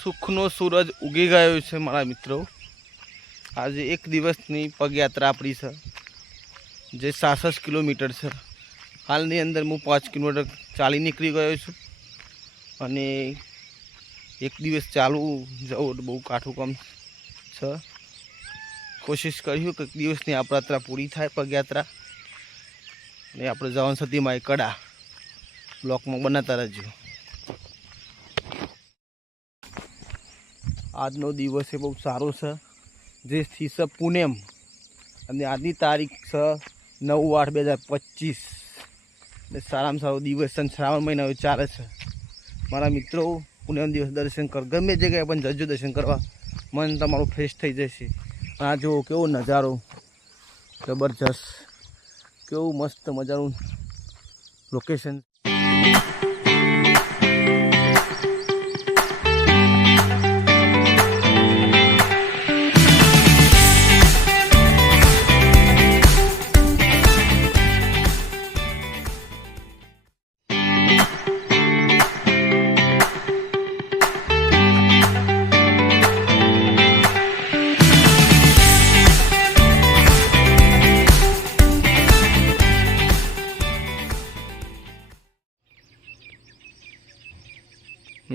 સુખનો સૂરજ ઉગી ગયો છે મારા મિત્રો। આજે એક દિવસની પગયાત્રા આપણી છે જે 66 કિલોમીટર છે। હાલની અંદર હું 5 કિલોમીટર ચાલી નીકળી ગયો છું અને એક દિવસ ચાલવું જવું બહુ કાઠું કામ છે। કોશિશ કર્યું કે એક દિવસની આ યાત્રા પૂરી થાય પગયાત્રા અને આપણે જવાનું સતીમાઈ કડા બ્લોકમાં બનાવતા રહેજો। આજનો દિવસ એ બહુ સારો છે જેથી છે પૂનમ અને આજની તારીખ છે 9/8/2025 ને સારામાં સારો દિવસ છે। શ્રાવણ મહિનો ચાલે છે મારા મિત્રો। પૂનમ દિવસ દર્શન કર ગમે જગ્યાએ પણ જજો દર્શન કરવા, મન તમારું ફ્રેશ થઈ જશે। આ જુઓ કેવો નજારો જબરજસ્ત, કેવું મસ્ત મજાનું લોકેશન।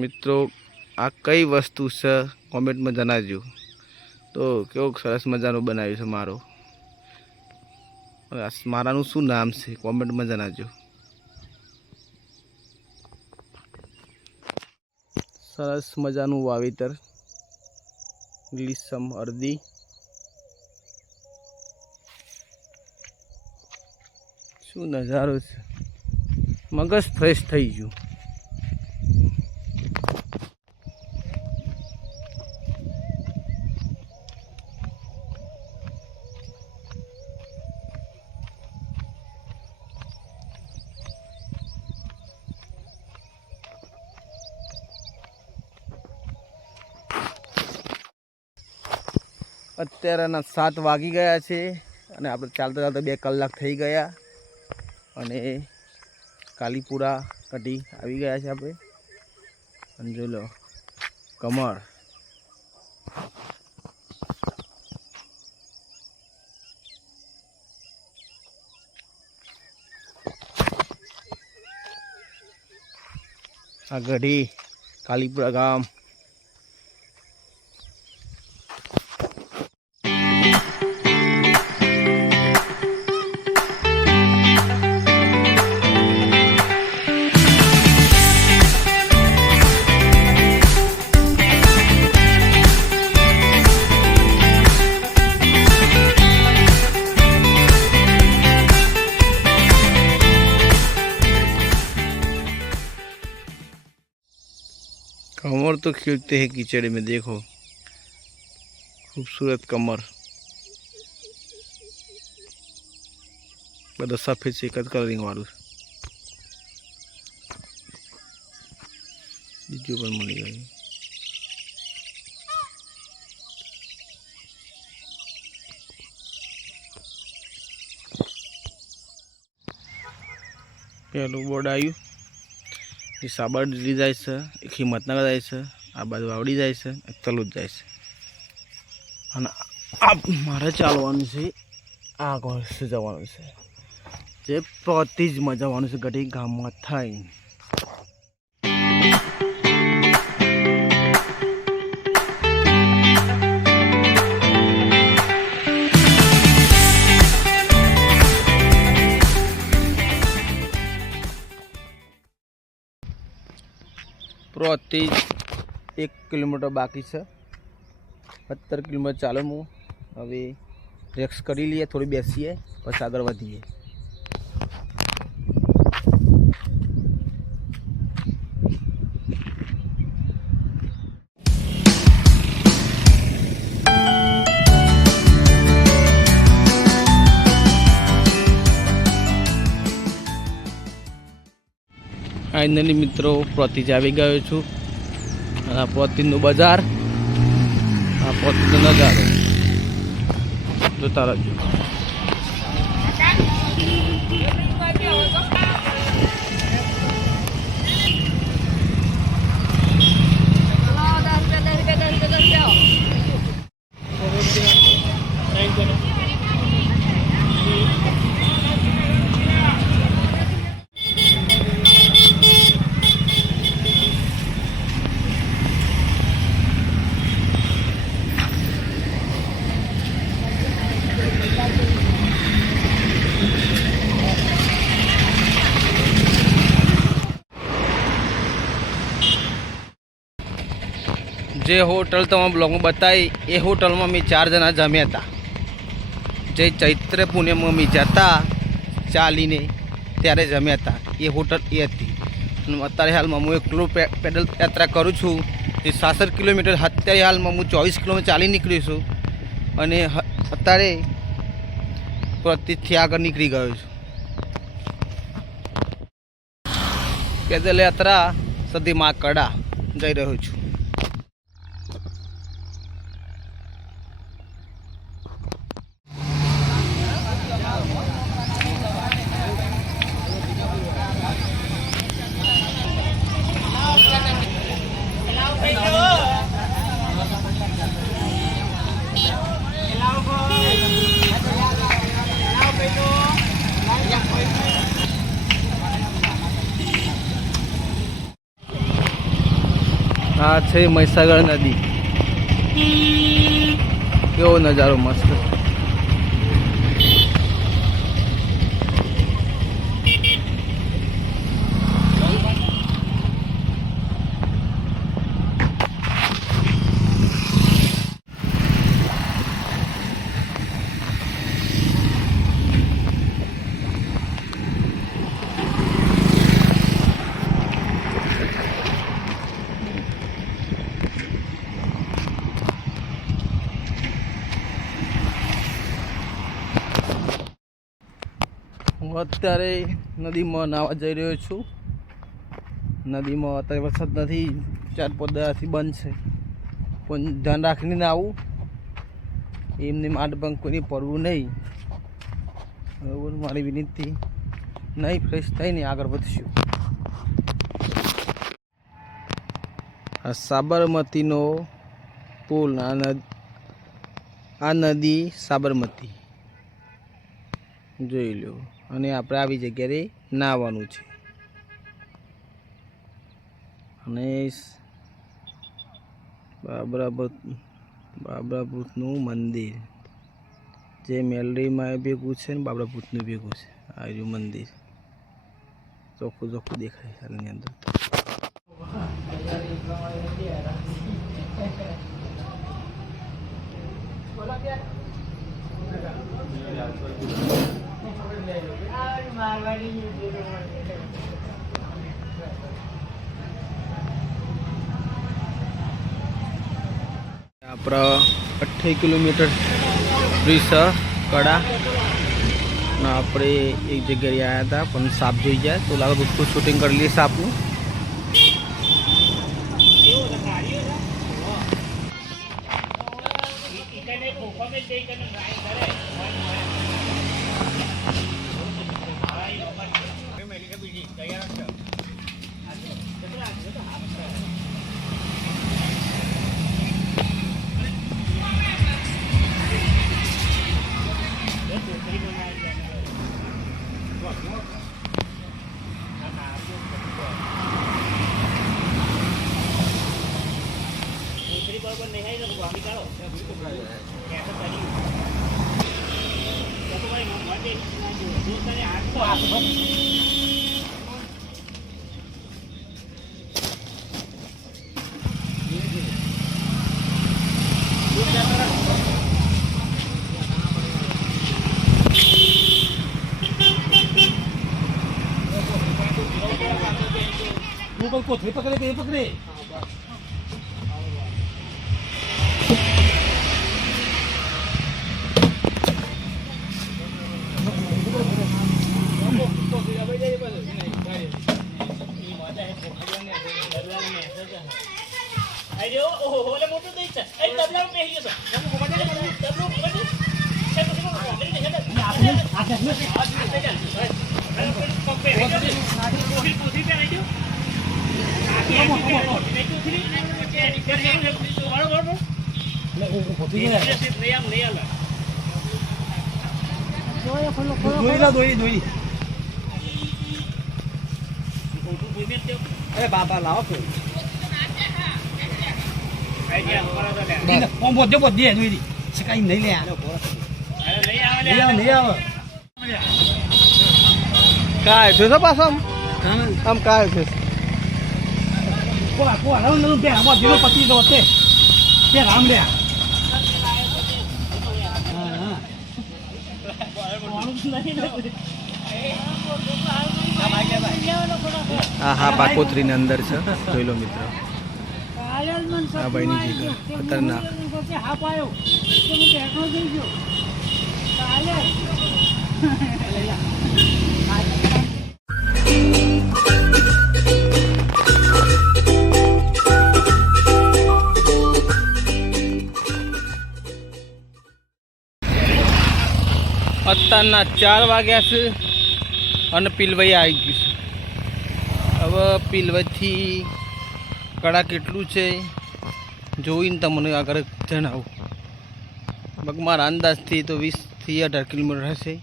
મિત્રો આ કઈ વસ્તુ છે કોમેન્ટમાં જણાવજો। તો કેવું સરસ મજાનું બનાવ્યું છે મારો, મારાનું શું નામ છે કોમેન્ટમાં જણાવજો। સરસ મજાનું વાવેતર, લીસમ અડદી, શું નજારો છે, મગજ ફ્રેશ થઈ ગયું। અત્યારના 7 વાગી ગયા છે અને આપણે ચાલતા ચાલતા 2 કલાક થઈ ગયા અને કાલીપુરા કઢી આવી ગયા છે આપણે। અને જોઈ લો કમળ, આ ગઢી કાલીપુરા ગામ। कमर तो खिलते हैं कीचड़ में, देखो खूबसूरत कमर, बड़ा सफेद से कद कलरिंग वालू बीजू पर मળી ગઈ। પેલું બોર્ડ આવ્યું સાબરડેલી જાય છે, એક હિંમતનગર જાય છે, આ બાજુ વાવડી જાય છે, એક તલોદ જાય છે અને આ મારે ચાલવાનું છે, આગળ જવાનું છે જે પ્રતિ જ મજાવાનું છે ગઢી ગામમાં થાય। प्रति 1 किलोमीटर बाकी है, 17 किलोमीटर चालो। हूँ हवे रेक्स करी लीए, थोड़ी बेसीए बस आगे वधीए। फाइनली मित्रों प्रति આવી ગયો છું। આ પ્રતિનું બજાર, આ પ્રતિનો નજારો જોતા રહેજો। જે હોટલ તમે બ્લોગમાં બતાવી એ હોટલમાં અમે 4 જણા જમ્યા હતા. જે ચૈત્ર પૂનમમાં અમે જતા ચાલીને ત્યારે જમ્યા હતા એ હોટલ એ હતી. અને અત્યારે હાલમાં હું એકલો પેડલ યાત્રા કરું છું. એ 66 કિલોમીટર. અત્યારે હાલમાં હું 24 કિલોમીટર ચાલી નીકળ્યું છું અને અત્યારે પ્રતિથી આગળ નીકળી ગયો છું. પેદલ યાત્રા સદી માં કડા જઈ રહ્યો છું. આ છે મહીસાગર નદી. કેવો નજારો મસ્ત. હું અત્યારે નદીમાં નાહવા જઈ રહ્યો છું. નદીમાં અત્યારે વરસાદ નથી, 4-5 દાડાથી બંધ છે, પણ ધ્યાન રાખીને નાહવું. એમને માટે પણ કોઈને પડવું નહીં. બરાબર, મારી વિનંતી. નહીં ફ્રેશ થઈને આગળ વધશું. આ સાબરમતીનો પુલ. આ નદી સાબરમતી જોઈ લો. અને આપણે આવી જગ્યાએ નાહવાનું છે. અને બાબરાભૂતનું મંદિર જે મેલડીમાં ભેગું છે ને બાબરાભૂતનું ભેગું છે. આ રહ્યું મંદિર, ચોખ્ખું ચોખ્ખું દેખાય આની અંદર. આપણા 28 કિલોમીટર બ્રિજ કડા. આપણે એક જગ્યાએ આવ્યા હતા પણ સાપ જોઈ જાય તો લાગે દોસ્તો શૂટિંગ કરી લઈએ સાપનું. कोथळी पकडे ते पकडे बाबा लाओ một cho một điện đi sẽ anh lấy lẹ काय तुझं पासम हम काय तुझ को nó bẻ một điều pati rồi thế હા બાકોત્રીની અંદર છે, જોઈ લો મિત્રો. આ ભાઈની જીગર ખતરનાક. અત્યારના 4 વાગ્યા છે અને પીલવાઈ આવી ગયું છે. હવે પીલવાઈથી કડા કેટલું છે જોઈને તમને આગળ જણાવું. મારા અંદાજથી તો 20 થી 18 કિલોમીટર હશે,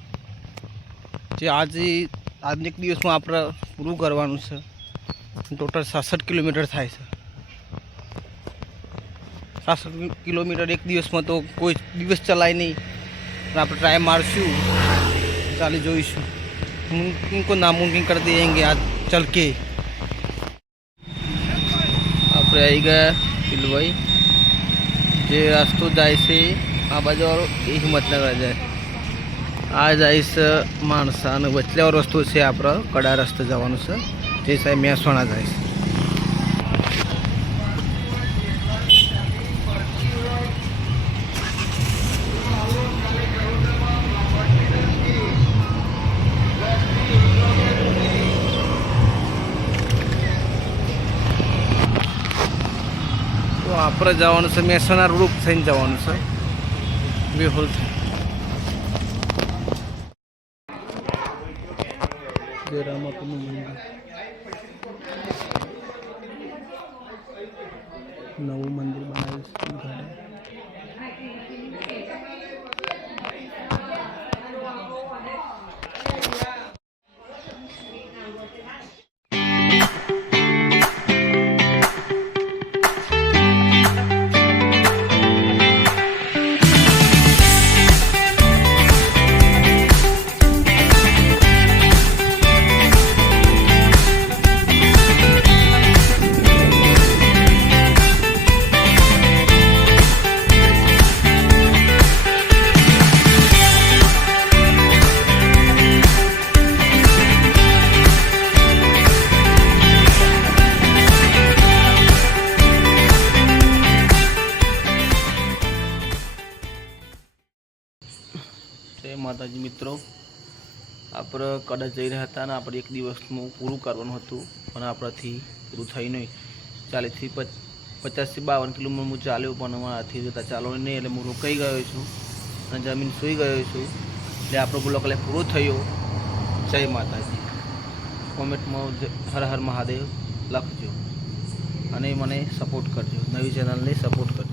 જે આજના એક દિવસમાં આપણે પૂરું કરવાનું છે. ટોટલ 66 કિલોમીટર થાય છે. 66 કિલોમીટર એક દિવસમાં તો કોઈ દિવસ ચલાય નહીં, પણ આપણે ટ્રાય મારશું, ચાલી જોઈશું. उनको नामुमकिन कर देंगे आज चल के. આપણે આવી ગયા પીલવાઈ. જે રસ્તો જાય છે આ બાજુ એ હિંમતનગર જાય, આ જાય છે માણસા, અને વચલેવાળો રસ્તો છે આપણો કડા રસ્તે જવાનું છે, જે સાહેબ મહેસાણા જાય છે. આપણે જવાનું છે મહેસાણા રોડ થઈને જવાનું છે વિહોલ થઈ. જય રામાપીરનું મંદિર, નવું મંદિર બનાવ્યું છે. જય માતાજી મિત્રો. આપણે કડા જઈ રહ્યા હતા અને આપણે એક દિવસનું પૂરું કરવાનું હતું, પણ આપણાથી પૂરું થઈ નહીં. 40 થી 50 થી 52 કિલોમીટર હું ચાલ્યો, પણ મારાથી જતાં ચાલવાનું નહીં, એટલે હું રોકાઈ ગયો છું અને જમીન સૂઈ ગયો છું. એટલે આપણો બ્લોગ એટલે પૂરો થયો. જય માતાજી. કોમેન્ટમાં હર હર મહાદેવ લખજો અને મને સપોર્ટ કરજો, નવી ચેનલને સપોર્ટ કરજો.